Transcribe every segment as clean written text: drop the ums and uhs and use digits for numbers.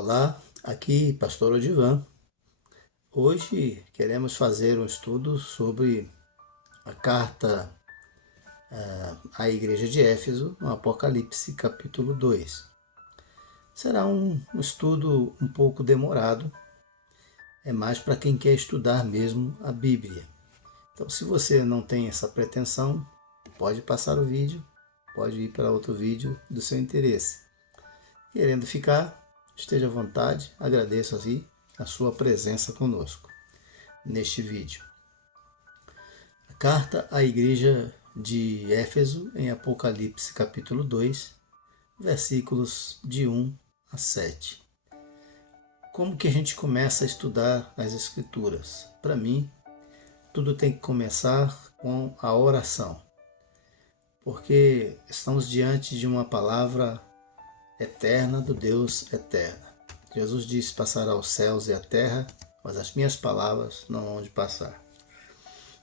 Olá, aqui Pastor Odivan. Hoje queremos fazer um estudo sobre a carta à igreja de Éfeso, no Apocalipse capítulo 2. Será um estudo um pouco demorado, é mais para quem quer estudar mesmo a Bíblia. Então, se você não tem essa pretensão, pode passar o vídeo, pode ir para outro vídeo do seu interesse. Querendo ficar, esteja à vontade, agradeço assim a sua presença conosco neste vídeo. A carta à igreja de Éfeso em Apocalipse capítulo 2, versículos de 1 a 7. Como que a gente começa a estudar as Escrituras? Para mim, tudo tem que começar com a oração, porque estamos diante de uma palavra eterna do Deus eterno. Jesus disse: passará os céus e a terra, mas as minhas palavras não hão de passar.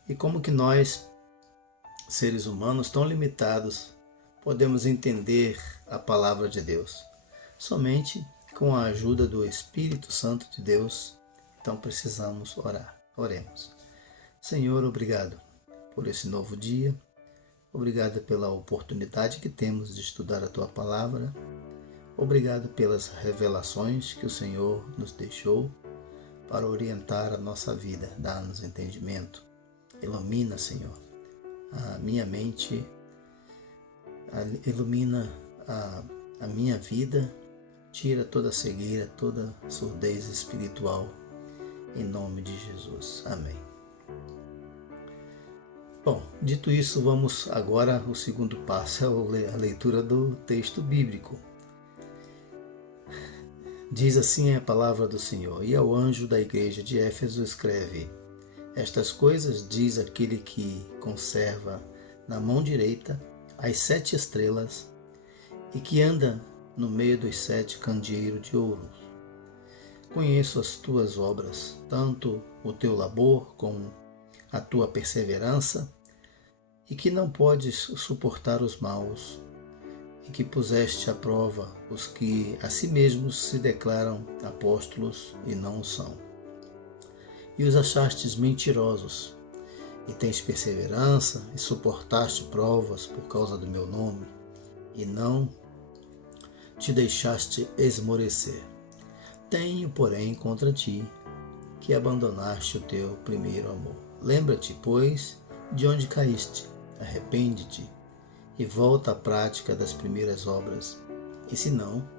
E como que nós, seres humanos tão limitados, podemos entender a palavra de Deus? Somente com a ajuda do Espírito Santo de Deus. Então precisamos orar. Oremos. Senhor, obrigado por esse novo dia. Obrigado pela oportunidade que temos de estudar a Tua palavra. Obrigado pelas revelações que o Senhor nos deixou para orientar a nossa vida, dar-nos entendimento. Ilumina, Senhor, a minha mente, ilumina a minha vida, tira toda cegueira, toda surdez espiritual, em nome de Jesus. Amém. Bom, dito isso, vamos agora ao segundo passo, a leitura do texto bíblico. Diz assim a palavra do Senhor: e ao anjo da igreja de Éfeso escreve: estas coisas diz aquele que conserva na mão direita as 7 estrelas e que anda no meio dos 7 candeeiros de ouro. Conheço as tuas obras, tanto o teu labor como a tua perseverança, e que não podes suportar os maus, e que puseste à prova os que a si mesmos se declaram apóstolos e não o são. E os achastes mentirosos, e tens perseverança, e suportaste provas por causa do meu nome, e não te deixaste esmorecer. Tenho, porém, contra ti, que abandonaste o teu primeiro amor. Lembra-te, pois, de onde caíste, arrepende-te, e volta à prática das primeiras obras. E se não,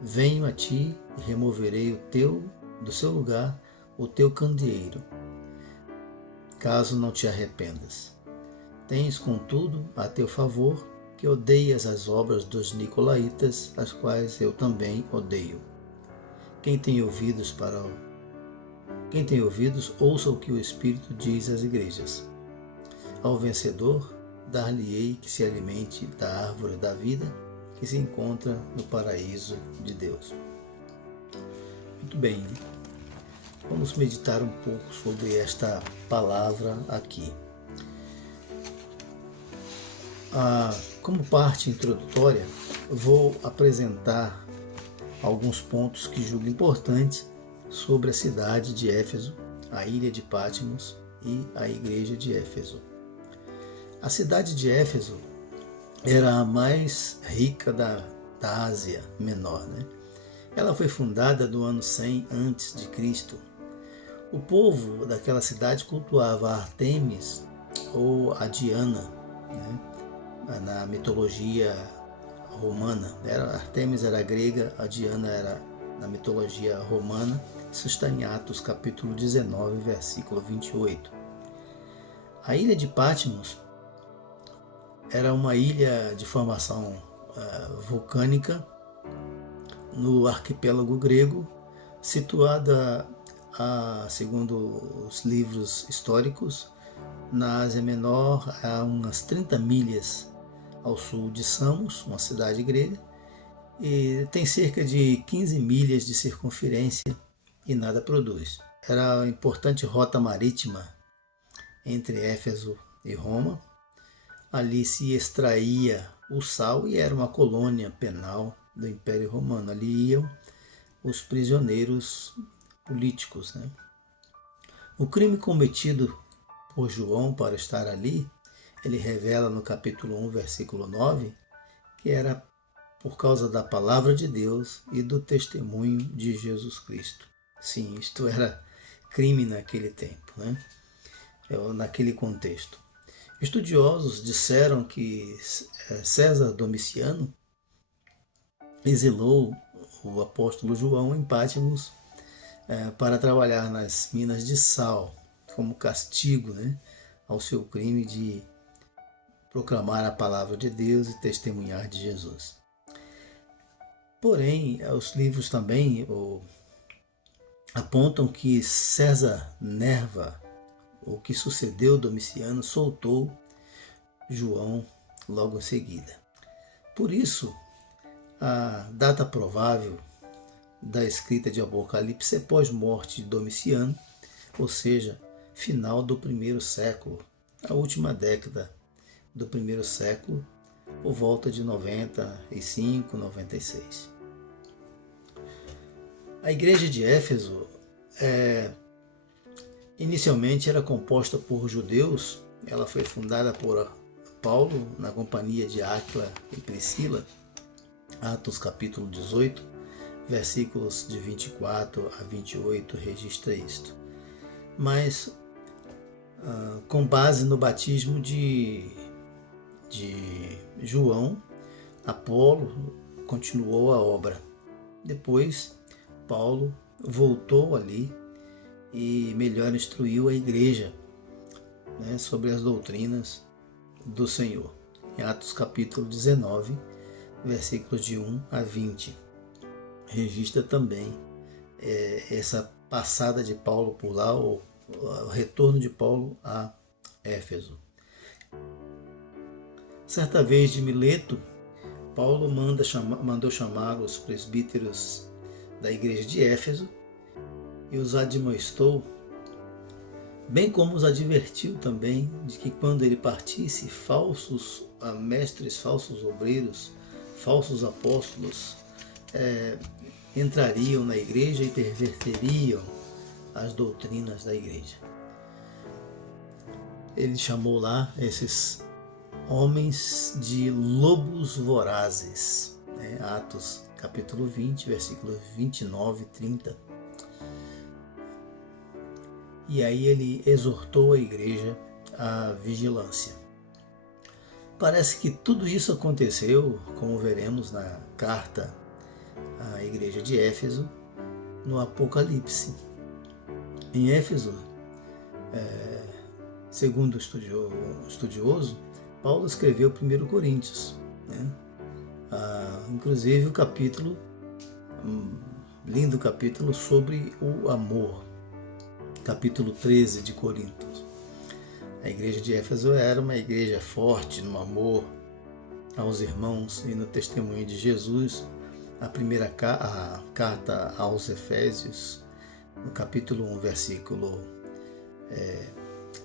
venho a ti e removerei do seu lugar o teu candeeiro, caso não te arrependas. Tens, contudo, a teu favor que odeias as obras dos nicolaítas, as quais eu também odeio. Quem tem ouvidos, ouça o que o Espírito diz às igrejas. Ao vencedor, dar-lhe-ei que se alimente da árvore da vida, que se encontra no paraíso de Deus. Muito bem, vamos meditar um pouco sobre esta palavra aqui. Como parte introdutória, vou apresentar alguns pontos que julgo importantes sobre a cidade de Éfeso, a ilha de Patmos e a igreja de Éfeso. A cidade de Éfeso era a mais rica da Ásia Menor, Ela foi fundada no ano 100 a.C. O povo daquela cidade cultuava a Ártemis ou a Diana, na mitologia romana. Ártemis era grega, a Diana era na mitologia romana. Isso está em Atos capítulo 19, versículo 28. A ilha de Patmos era uma ilha de formação vulcânica no arquipélago grego, situada, segundo os livros históricos, na Ásia Menor, a umas 30 milhas ao sul de Samos, uma cidade grega, e tem cerca de 15 milhas de circunferência e nada produz. Era uma importante rota marítima entre Éfeso e Roma. Ali se extraía o sal e era uma colônia penal do Império Romano. Ali iam os prisioneiros políticos, né? O crime cometido por João para estar ali, ele revela no capítulo 1, versículo 9, que era por causa da palavra de Deus e do testemunho de Jesus Cristo. Sim, isto era crime naquele tempo, né? Naquele contexto. Estudiosos disseram que César Domiciano exilou o apóstolo João em Patmos para trabalhar nas minas de sal, como castigo, né, ao seu crime de proclamar a palavra de Deus e testemunhar de Jesus. Porém, os livros também apontam que César Nerva, o que sucedeu Domiciano, soltou João logo em seguida. Por isso, a data provável da escrita de Apocalipse é pós-morte de Domiciano, ou seja, final do primeiro século, a última década do primeiro século, por volta de 95, 96. A igreja de Éfeso inicialmente era composta por judeus. Ela foi fundada por Paulo na companhia de Áquila e Priscila, Atos capítulo 18, versículos de 24 a 28 registra isto. Mas com base no batismo de João, Apolo continuou a obra. Depois, Paulo voltou ali e melhor instruiu a igreja, né, sobre as doutrinas do Senhor. Em Atos capítulo 19, versículos de 1 a 20. Registra também essa passada de Paulo por lá, o retorno de Paulo a Éfeso. Certa vez de Mileto, Paulo mandou chamar os presbíteros da igreja de Éfeso e os admoestou, bem como os advertiu também de que quando ele partisse, falsos mestres, falsos obreiros, falsos apóstolos entrariam na igreja e perverteriam as doutrinas da igreja. Ele chamou lá esses homens de lobos vorazes, né? Atos capítulo 20, versículos 29 e 30. E aí ele exortou a igreja à vigilância. Parece que tudo isso aconteceu, como veremos na carta à igreja de Éfeso, no Apocalipse. Em Éfeso, segundo o estudioso, Paulo escreveu 1 Coríntios, né? Inclusive o capítulo, lindo capítulo sobre o amor, capítulo 13 de Coríntios. A igreja de Éfeso era uma igreja forte no amor aos irmãos e no testemunho de Jesus. A primeira carta aos Efésios, no capítulo 1, versículo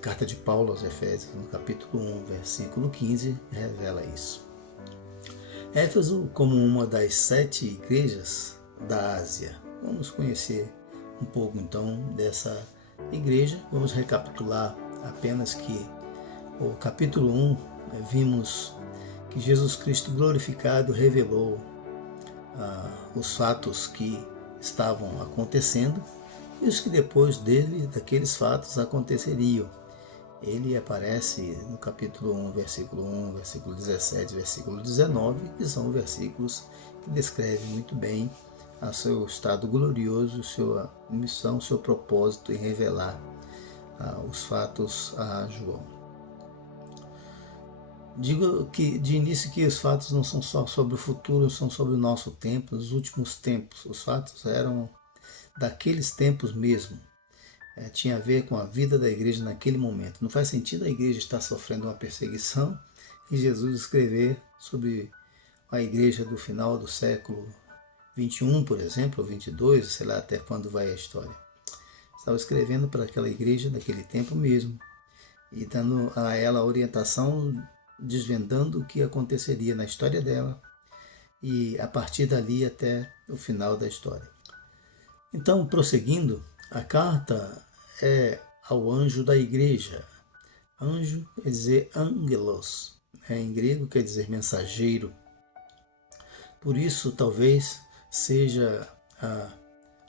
carta de Paulo aos Efésios, no capítulo 1, versículo 15, revela isso. Éfeso, como uma das 7 igrejas da Ásia. Vamos conhecer um pouco então dessa igreja. Vamos recapitular apenas que o capítulo 1, vimos que Jesus Cristo glorificado revelou os fatos que estavam acontecendo e os que depois daqueles fatos aconteceriam. Ele aparece no capítulo 1, versículo 17, versículo 19, que são versículos que descrevem muito bem o seu estado glorioso, sua missão, seu propósito em revelar os fatos a João. Digo que de início que os fatos não são só sobre o futuro, são sobre o nosso tempo, os últimos tempos. Os fatos eram daqueles tempos mesmo. Tinha a ver com a vida da igreja naquele momento. Não faz sentido a igreja estar sofrendo uma perseguição e Jesus escrever sobre a igreja do final do século 21, por exemplo, ou 22, sei lá até quando vai a história. Estava escrevendo para aquela igreja daquele tempo mesmo e dando a ela a orientação, desvendando o que aconteceria na história dela e a partir dali até o final da história. Então, prosseguindo, a carta é ao anjo da igreja. Anjo quer dizer angelos, em grego quer dizer mensageiro. Por isso, talvez seja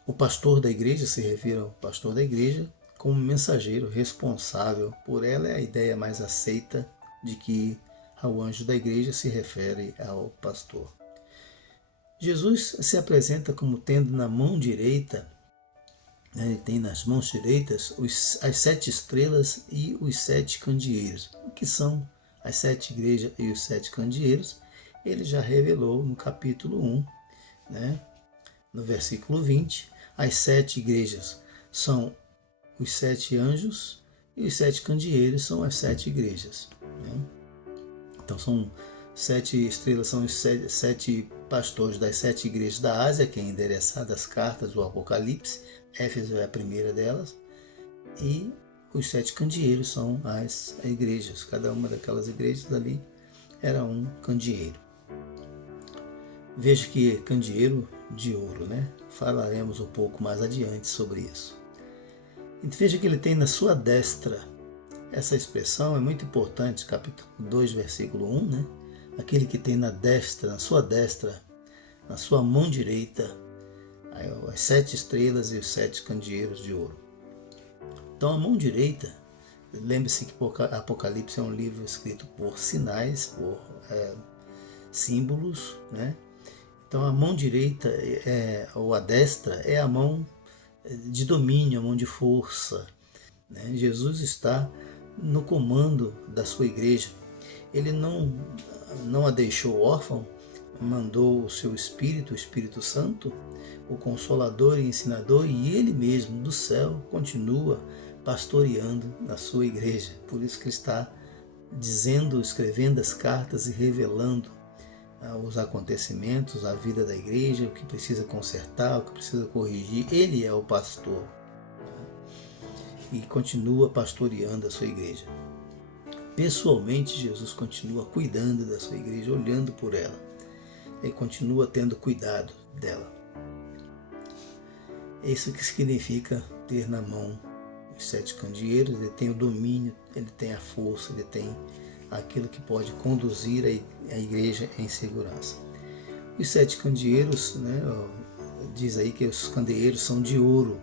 o pastor da igreja, se refira ao pastor da igreja, como mensageiro responsável por ela. É a ideia mais aceita de que ao anjo da igreja se refere ao pastor. Jesus se apresenta como tendo na mão direita, ele tem nas mãos direitas as 7 estrelas e os 7 candeeiros. O que são as 7 igrejas e os 7 candeeiros? Ele já revelou no capítulo 1, né? No versículo 20, as 7 igrejas são os 7 anjos e os 7 candeeiros são as 7 igrejas, né? Então são 7 estrelas, são os 7 pastores das 7 igrejas da Ásia, que é endereçada às cartas do Apocalipse. Éfeso é a primeira delas. E os 7 candeeiros são as igrejas. Cada uma daquelas igrejas ali era um candeeiro. Veja que é candeeiro de ouro, né? Falaremos um pouco mais adiante sobre isso. E veja que ele tem na sua destra. Essa expressão é muito importante, capítulo 2, versículo 1, né? Aquele que tem na destra, na sua mão direita, as 7 estrelas e os 7 candeeiros de ouro. Então a mão direita, lembre-se que Apocalipse é um livro escrito por sinais, por símbolos, né? Então a mão direita, ou a destra, é a mão de domínio, a mão de força, né? Jesus está no comando da sua igreja. Ele não a deixou órfã, mandou o seu Espírito, o Espírito Santo, o Consolador e Ensinador, e Ele mesmo, do céu, continua pastoreando na sua igreja. Por isso que Ele está dizendo, escrevendo as cartas e revelando os acontecimentos, a vida da igreja, o que precisa consertar, o que precisa corrigir. Ele é o pastor, né? E continua pastoreando a sua igreja. Pessoalmente, Jesus continua cuidando da sua igreja, olhando por ela. Ele continua tendo cuidado dela. É isso que significa ter na mão os 7 candeeiros. Ele tem o domínio, ele tem a força, ele tem aquilo que pode conduzir a igreja em segurança. Os 7 candeeiros, né, diz aí que os candeeiros são de ouro.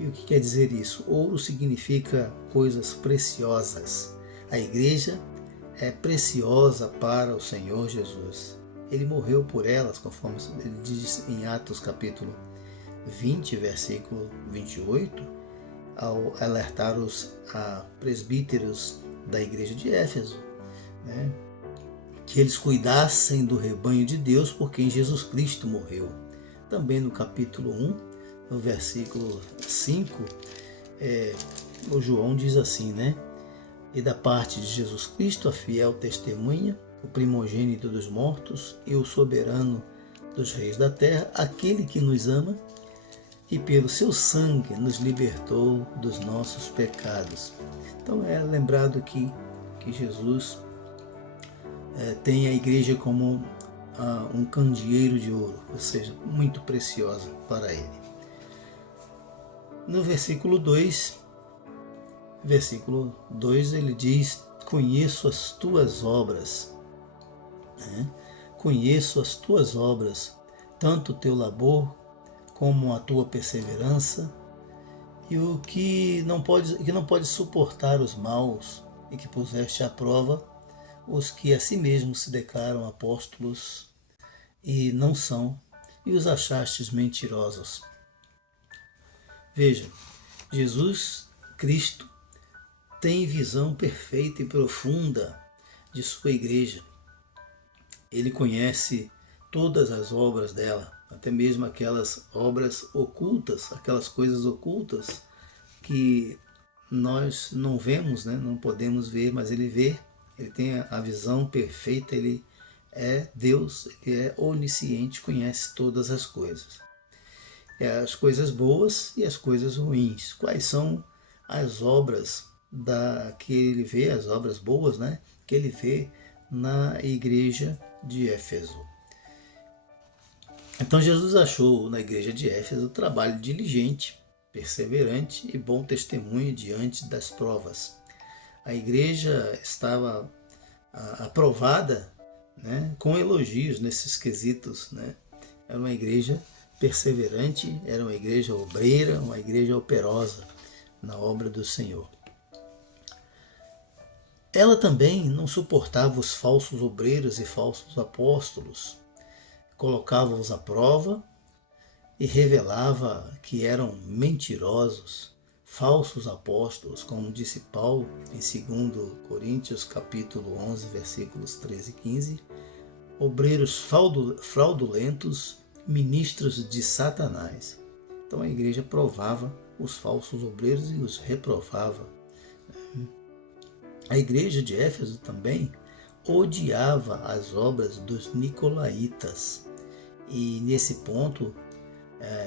E o que quer dizer isso? Ouro significa coisas preciosas. A igreja é preciosa para o Senhor Jesus. Ele morreu por elas, conforme ele diz em Atos capítulo 20, versículo 28, ao alertar os presbíteros da igreja de Éfeso, né, que eles cuidassem do rebanho de Deus por quem Jesus Cristo morreu. Também no capítulo 1, no versículo 5, o João diz assim, né? E da parte de Jesus Cristo, a fiel testemunha, o primogênito dos mortos e o soberano dos reis da terra, aquele que nos ama e pelo seu sangue nos libertou dos nossos pecados. Então é lembrado que Jesus tem a igreja como um candeeiro de ouro, ou seja, muito preciosa para ele. No versículo 2, ele diz: conheço as tuas obras, né? Conheço as tuas obras, tanto o teu labor como a tua perseverança, e o que não pode suportar os maus, e que puseste à prova os que a si mesmos se declaram apóstolos e não são, e os achastes mentirosos. Veja, Jesus Cristo tem visão perfeita e profunda de sua igreja. Ele conhece todas as obras dela, até mesmo aquelas obras ocultas, aquelas coisas ocultas que nós não vemos, né? Não podemos ver, mas ele vê. Ele tem a visão perfeita, ele é Deus, ele é onisciente, conhece todas as coisas. As coisas boas e as coisas ruins. Quais são as obras que ele vê, as obras boas, né? Que ele vê na igreja de Éfeso. Então Jesus achou na igreja de Éfeso trabalho diligente, perseverante e bom testemunho diante das provas. A igreja estava aprovada, né, com elogios nesses quesitos. Né? Era uma igreja perseverante, era uma igreja obreira, uma igreja operosa na obra do Senhor. Ela também não suportava os falsos obreiros e falsos apóstolos, colocava-os à prova e revelava que eram mentirosos, falsos apóstolos, como disse Paulo em 2 Coríntios capítulo 11, versículos 13 e 15, obreiros fraudulentos, ministros de Satanás. Então a igreja provava os falsos obreiros e os reprovava. A igreja de Éfeso também odiava as obras dos nicolaítas. E nesse ponto,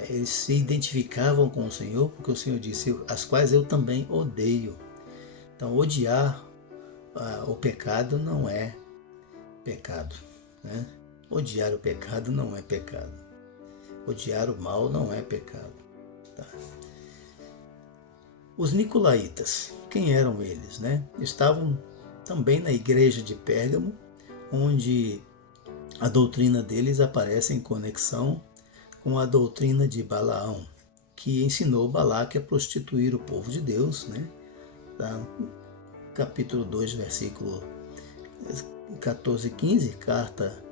eles se identificavam com o Senhor, porque o Senhor disse, as quais eu também odeio. Então, odiar o pecado não é pecado. Né? Odiar o pecado não é pecado. Odiar o mal não é pecado. Tá? Os nicolaítas, quem eram eles? Né? Estavam também na igreja de Pérgamo, onde a doutrina deles aparece em conexão com a doutrina de Balaão, que ensinou Balaque a prostituir o povo de Deus. Né? Tá? Capítulo 2, versículo 14 e 15, carta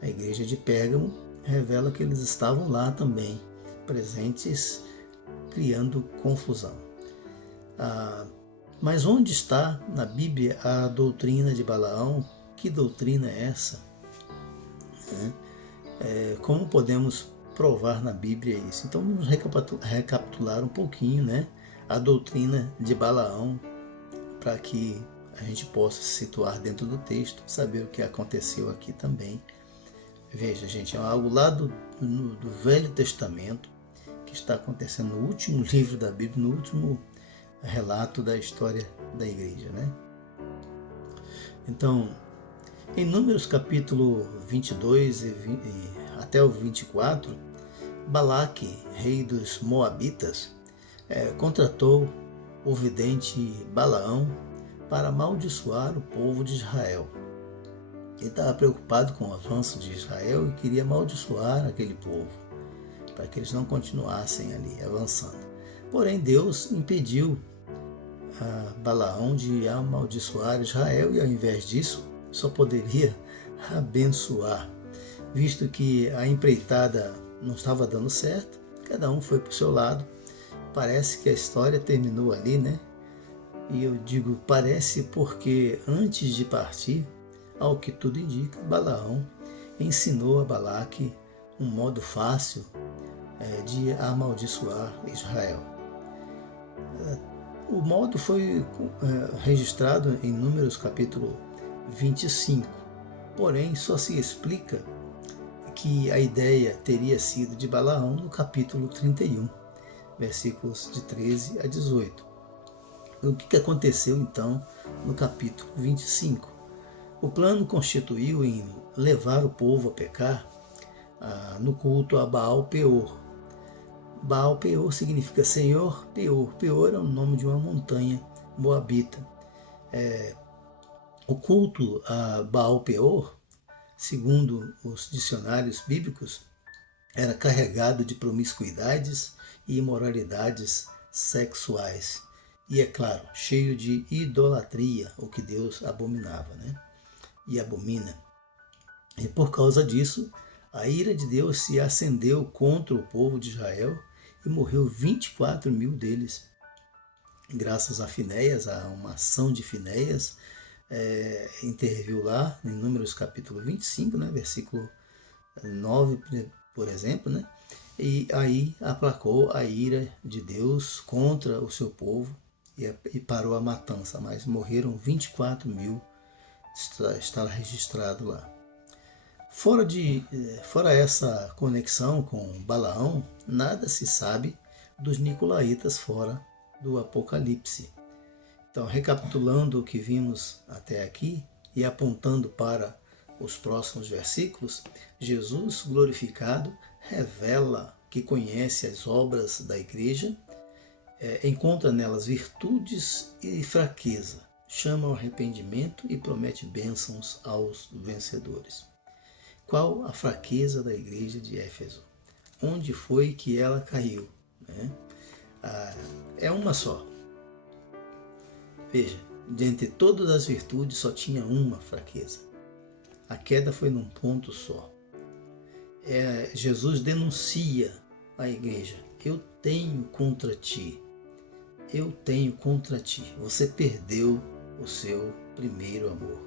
à igreja de Pérgamo, revela que eles estavam lá também, presentes, criando confusão. Mas onde está na Bíblia a doutrina de Balaão? Que doutrina é essa? Como podemos provar na Bíblia isso? Então vamos recapitular um pouquinho, né, a doutrina de Balaão, para que a gente possa se situar dentro do texto, saber o que aconteceu aqui também. Veja, gente, é algo lá do Velho Testamento que está acontecendo no último livro da Bíblia, no último relato da história da igreja, né? Então, em Números capítulo 22 até o 24, Balaque, rei dos Moabitas, contratou o vidente Balaão para amaldiçoar o povo de Israel. Ele estava preocupado com o avanço de Israel e queria amaldiçoar aquele povo, para que eles não continuassem ali avançando. Porém, Deus impediu a Balaão de amaldiçoar Israel e, ao invés disso, só poderia abençoar. Visto que a empreitada não estava dando certo, cada um foi para o seu lado. Parece que a história terminou ali, né? E eu digo parece porque antes de partir, ao que tudo indica, Balaão ensinou a Balaque um modo fácil de amaldiçoar Israel. O modo foi registrado em Números capítulo 25, porém só se explica que a ideia teria sido de Balaão no capítulo 31, versículos de 13 a 18. O que aconteceu então no capítulo 25? O plano constituiu em levar o povo a pecar no culto a Baal Peor. Baal Peor significa Senhor Peor. Peor é o nome de uma montanha moabita. O culto a Baal Peor, segundo os dicionários bíblicos, era carregado de promiscuidades e imoralidades sexuais. E, é claro, cheio de idolatria, o que Deus abominava, né? E abomina. E por causa disso, a ira de Deus se acendeu contra o povo de Israel e morreu 24 mil deles. Graças a Finéias, a uma ação de Finéias, interviu lá em Números capítulo 25, né, versículo 9, por exemplo, né, e aí aplacou a ira de Deus contra o seu povo e parou a matança, mas morreram 24 mil, está registrado lá. Fora essa conexão com Balaão, nada se sabe dos nicolaítas fora do Apocalipse. Então, recapitulando o que vimos até aqui e apontando para os próximos versículos, Jesus glorificado revela que conhece as obras da igreja, encontra nelas virtudes e fraqueza, chama ao arrependimento e promete bênçãos aos vencedores. Qual a fraqueza da igreja de Éfeso? Onde foi que ela caiu? É uma só. Veja, dentre todas as virtudes só tinha uma fraqueza. A queda foi num ponto só. Jesus denuncia a igreja: eu tenho contra ti, você perdeu o seu primeiro amor.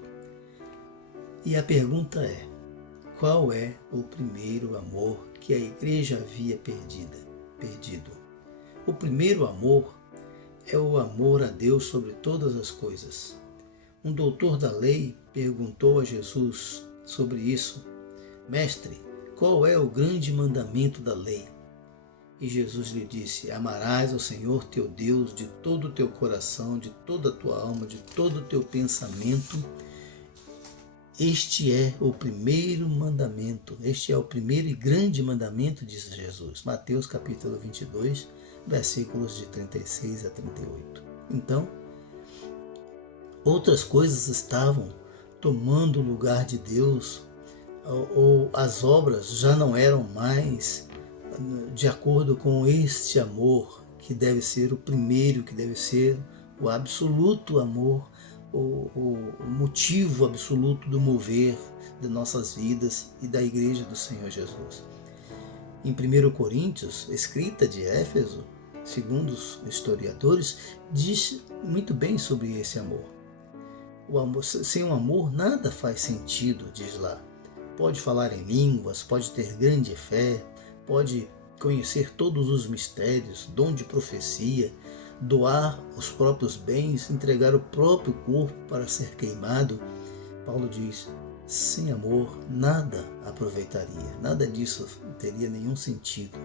E a pergunta é: qual é o primeiro amor que a igreja havia perdido? O primeiro amor é o amor a Deus sobre todas as coisas. Um doutor da lei perguntou a Jesus sobre isso: Mestre, qual é o grande mandamento da lei? E Jesus lhe disse: amarás ao Senhor teu Deus de todo o teu coração, de toda a tua alma, de todo o teu pensamento. Este é o primeiro mandamento, este é o primeiro e grande mandamento, disse Jesus. Mateus capítulo 22, versículos de 36 a 38. Então, outras coisas estavam tomando o lugar de Deus, ou as obras já não eram mais de acordo com este amor, que deve ser o primeiro, que deve ser o absoluto amor, o motivo absoluto do mover de nossas vidas e da igreja do Senhor Jesus. Em 1 Coríntios, escrita de Éfeso, segundo os historiadores, diz muito bem sobre esse amor. O amor, sem o amor nada faz sentido, diz lá. Pode falar em línguas, pode ter grande fé, pode conhecer todos os mistérios, dom de profecia, doar os próprios bens, entregar o próprio corpo para ser queimado. Paulo diz: sem amor nada aproveitaria, nada disso teria nenhum sentido.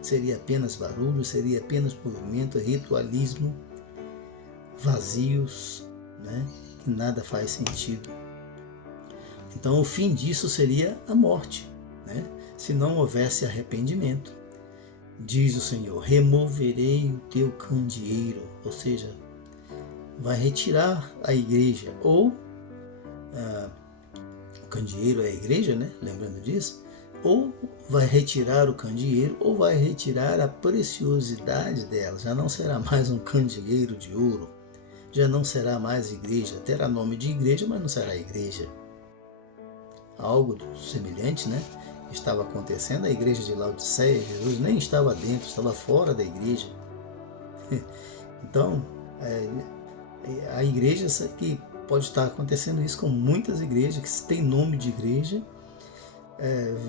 Seria apenas barulho, seria apenas movimento, ritualismo, vazios, que nada faz sentido. Então o fim disso seria a morte, se não houvesse arrependimento. Diz o Senhor: removerei o teu candeeiro, ou seja, vai retirar a igreja, ou o candeeiro é a igreja, lembrando disso, ou vai retirar o candeeiro, ou vai retirar a preciosidade dela. Já não será mais um candeeiro de ouro, já não será mais igreja, terá nome de igreja, mas não será igreja. Algo semelhante, estava acontecendo. A igreja de Laodiceia, Jesus nem estava dentro, estava fora da igreja. Então, a igreja que pode estar acontecendo isso com muitas igrejas que têm nome de igreja,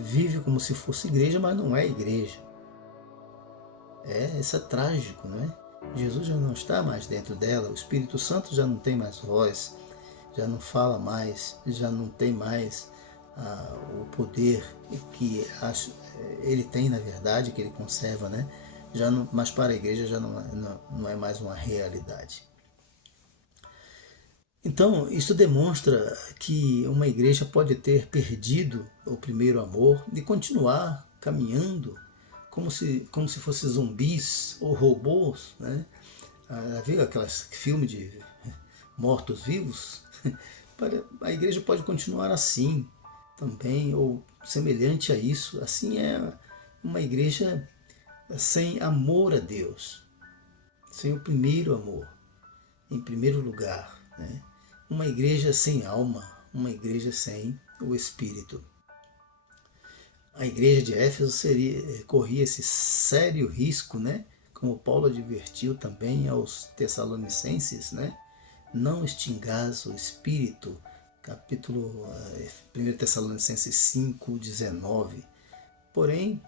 vive como se fosse igreja, mas não é igreja. Isso é trágico, Jesus já não está mais dentro dela, o Espírito Santo já não tem mais voz, já não fala mais, já não tem mais o poder que ele tem, na verdade, que ele conserva, já não, mas para a igreja já não é mais uma realidade. Então, isso demonstra que uma igreja pode ter perdido o primeiro amor e continuar caminhando como se fossem zumbis ou robôs, Viu aqueles filmes de mortos-vivos? A igreja pode continuar assim também, ou semelhante a isso. Assim é uma igreja sem amor a Deus, sem o primeiro amor, em primeiro lugar, Uma igreja sem alma, uma igreja sem o Espírito. A igreja de Éfeso corria esse sério risco, como Paulo advertiu também aos Tessalonicenses, não extingais o Espírito, capítulo 1 Tessalonicenses 5:19. Porém,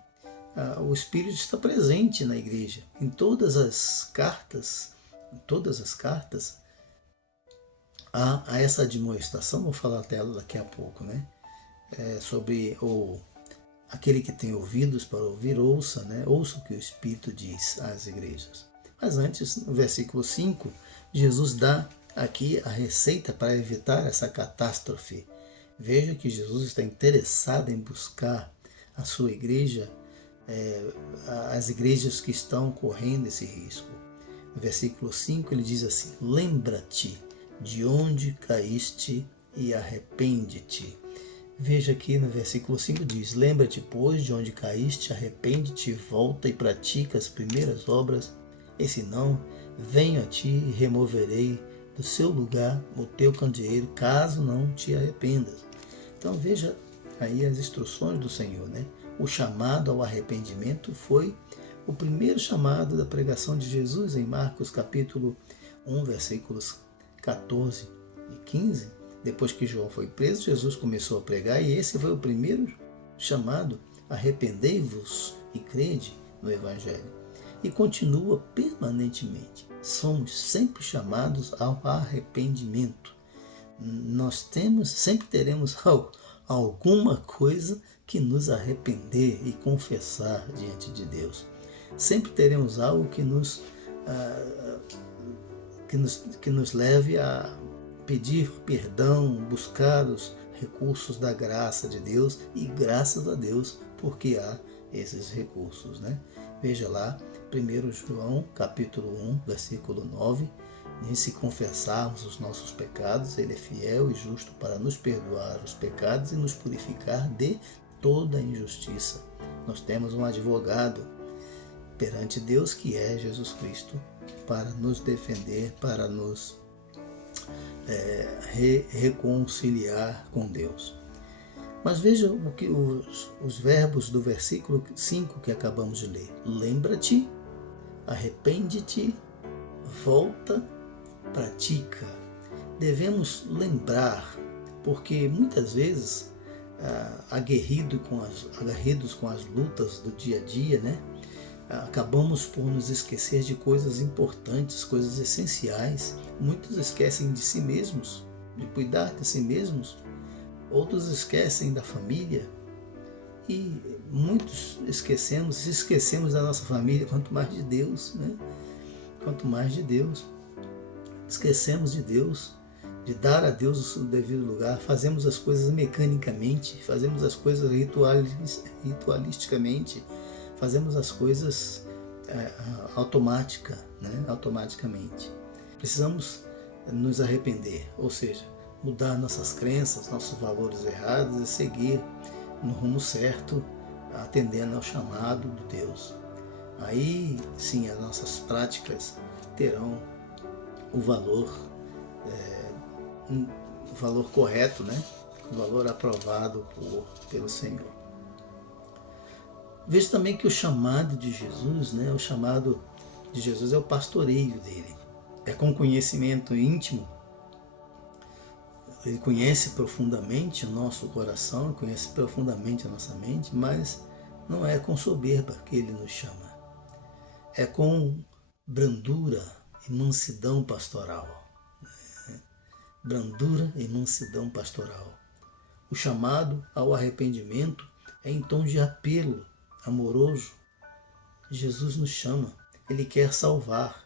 o Espírito está presente na igreja. Em todas as cartas há essa admoestação. Vou falar dela daqui a pouco, sobre aquele que tem ouvidos para ouvir, ouça, ouça o que o Espírito diz às igrejas. Mas antes, no versículo 5, Jesus dá aqui a receita para evitar essa catástrofe. Veja que Jesus está interessado em buscar a sua igreja, as igrejas que estão correndo esse risco. No versículo 5 ele diz assim: lembra-te de onde caíste e arrepende-te. Veja aqui no versículo 5 diz: lembra-te, pois, de onde caíste, arrepende-te, volta e pratica as primeiras obras, e se não, venho a ti e removerei do seu lugar o teu candeeiro, caso não te arrependas. Então veja aí as instruções do Senhor, né? O chamado ao arrependimento foi o primeiro chamado da pregação de Jesus em Marcos capítulo 1, versículos 14 e 15. Depois que João foi preso, Jesus começou a pregar e esse foi o primeiro chamado: arrependei-vos e crede no Evangelho. E continua permanentemente. Somos sempre chamados ao arrependimento. Nós sempre teremos alguma coisa que nos arrepender e confessar diante de Deus. Sempre teremos algo que nos leve a pedir perdão, buscar os recursos da graça de Deus, e graças a Deus porque há esses recursos, né? Veja lá, 1 João capítulo 1, versículo 9, e se confessarmos os nossos pecados, Ele é fiel e justo para nos perdoar os pecados e nos purificar de toda injustiça. Nós temos um advogado perante Deus, que é Jesus Cristo, para nos defender, para nos reconciliar com Deus. Mas veja o que os verbos do versículo 5 que acabamos de ler: lembra-te, arrepende-te, volta, pratica. Devemos lembrar, porque muitas vezes, aguerridos com as lutas do dia a dia, né, acabamos por nos esquecer de coisas importantes, coisas essenciais. Muitos esquecem de si mesmos, de cuidar de si mesmos. Outros esquecem da família. E muitos esquecemos da nossa família, quanto mais de Deus, né? Quanto mais de Deus. Esquecemos de Deus, de dar a Deus o seu devido lugar. Fazemos as coisas mecanicamente, fazemos as coisas ritualisticamente, fazemos as coisas automaticamente. Precisamos nos arrepender, ou seja, mudar nossas crenças, nossos valores errados e seguir no rumo certo, atendendo ao chamado de Deus. Aí sim as nossas práticas terão o valor correto, né? O valor aprovado pelo Senhor. Veja também que o chamado de Jesus, né? O chamado de Jesus é o pastoreio dele. É com conhecimento íntimo. Ele conhece profundamente o nosso coração, conhece profundamente a nossa mente, mas não é com soberba que ele nos chama. É com brandura e mansidão pastoral. Brandura e mansidão pastoral. O chamado ao arrependimento é em tom de apelo amoroso. Jesus nos chama. Ele quer salvar.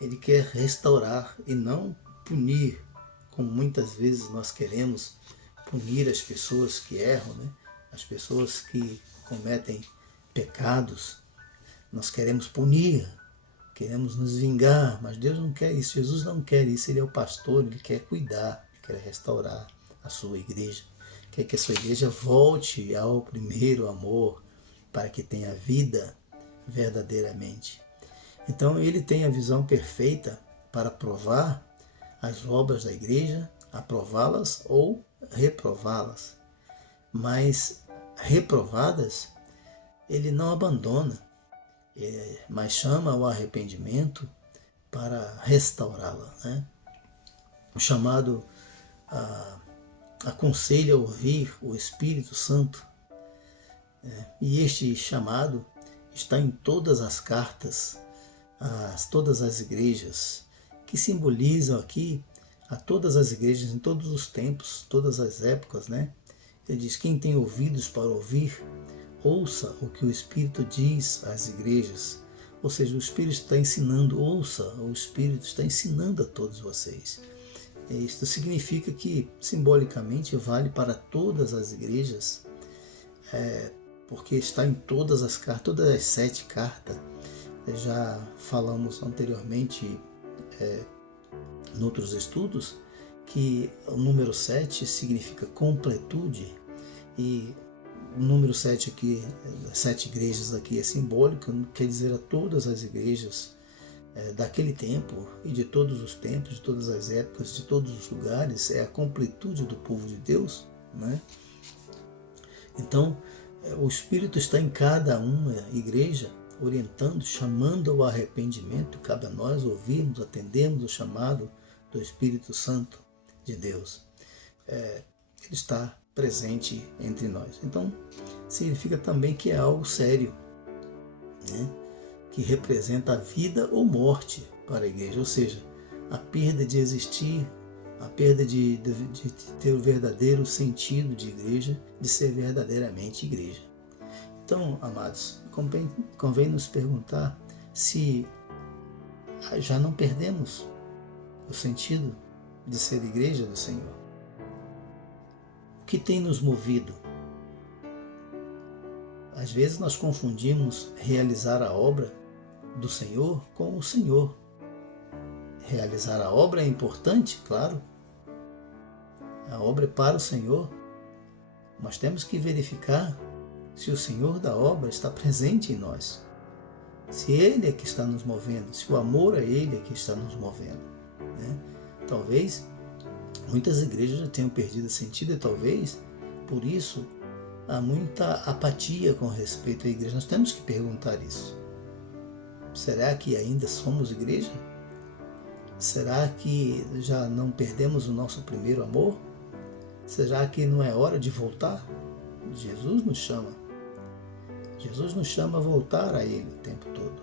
Ele quer restaurar e não punir, como muitas vezes nós queremos punir as pessoas que erram, né? As pessoas que cometem pecados. Nós queremos punir, queremos nos vingar, mas Deus não quer isso, Jesus não quer isso. Ele é o pastor, ele quer cuidar, ele quer restaurar a sua igreja, quer que a sua igreja volte ao primeiro amor, para que tenha vida verdadeiramente. Então ele tem a visão perfeita para provar as obras da igreja, aprová-las ou reprová-las. Mas reprovadas, ele não abandona, mas chama ao arrependimento para restaurá-la, né? O chamado aconselha a ouvir o Espírito Santo, e este chamado está em todas as cartas, todas as igrejas, que simbolizam aqui a todas as igrejas em todos os tempos, todas as épocas, né? Ele diz: quem tem ouvidos para ouvir, ouça o que o Espírito diz às igrejas. Ou seja, o Espírito está ensinando, ouça, o Espírito está ensinando a todos vocês. Isso significa que, simbolicamente, vale para todas as igrejas, porque está em todas as cartas, todas as 7 cartas. Já falamos anteriormente, em outros estudos, que o número 7 significa completude, e o número 7 aqui, 7 igrejas aqui é simbólico, quer dizer a todas as igrejas daquele tempo e de todos os tempos, de todas as épocas, de todos os lugares, é a completude do povo de Deus, né? Então, o Espírito está em cada uma igreja, orientando, chamando ao arrependimento. Cabe a nós ouvirmos, atendermos o chamado do Espírito Santo de Deus. Ele está presente entre nós. Então, significa também que é algo sério, né? Que representa a vida ou morte para a igreja, ou seja, a perda de existir, a perda de ter o verdadeiro sentido de igreja, de ser verdadeiramente igreja. Então, amados, convém nos perguntar se já não perdemos o sentido de ser igreja do Senhor. O que tem nos movido? Às vezes nós confundimos realizar a obra do Senhor com o Senhor. Realizar a obra é importante, claro. A obra é para o Senhor, mas temos que verificar se o Senhor da obra está presente em nós. Se Ele é que está nos movendo, se o amor a Ele é que está nos movendo, né? Talvez muitas igrejas já tenham perdido sentido e talvez por isso há muita apatia com respeito à igreja. Nós temos que perguntar isso. Será que ainda somos igreja? Será que já não perdemos o nosso primeiro amor? Será que não é hora de voltar? Jesus nos chama. Jesus nos chama a voltar a Ele o tempo todo.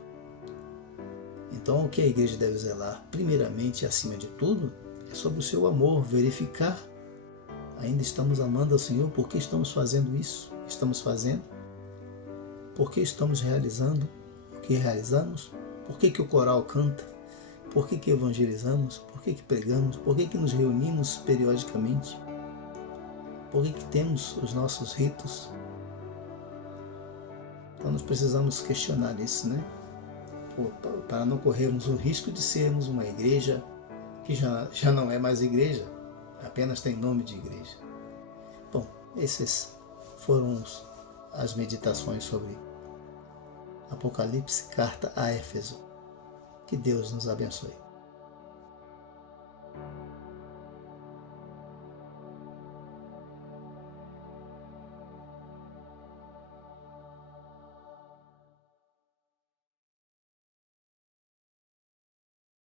Então, o que a igreja deve zelar, primeiramente e acima de tudo, é sobre o seu amor, verificar. Ainda estamos amando ao Senhor? Por que estamos fazendo isso? Estamos fazendo? Por que estamos realizando o que realizamos? Por que o coral canta? Por que evangelizamos? Por que pregamos? Por que nos reunimos periodicamente? Por que temos os nossos ritos? Então nós precisamos questionar isso, né? Para não corrermos o risco de sermos uma igreja que já não é mais igreja, apenas tem nome de igreja. Bom, essas foram as meditações sobre Apocalipse, carta a Éfeso. Que Deus nos abençoe.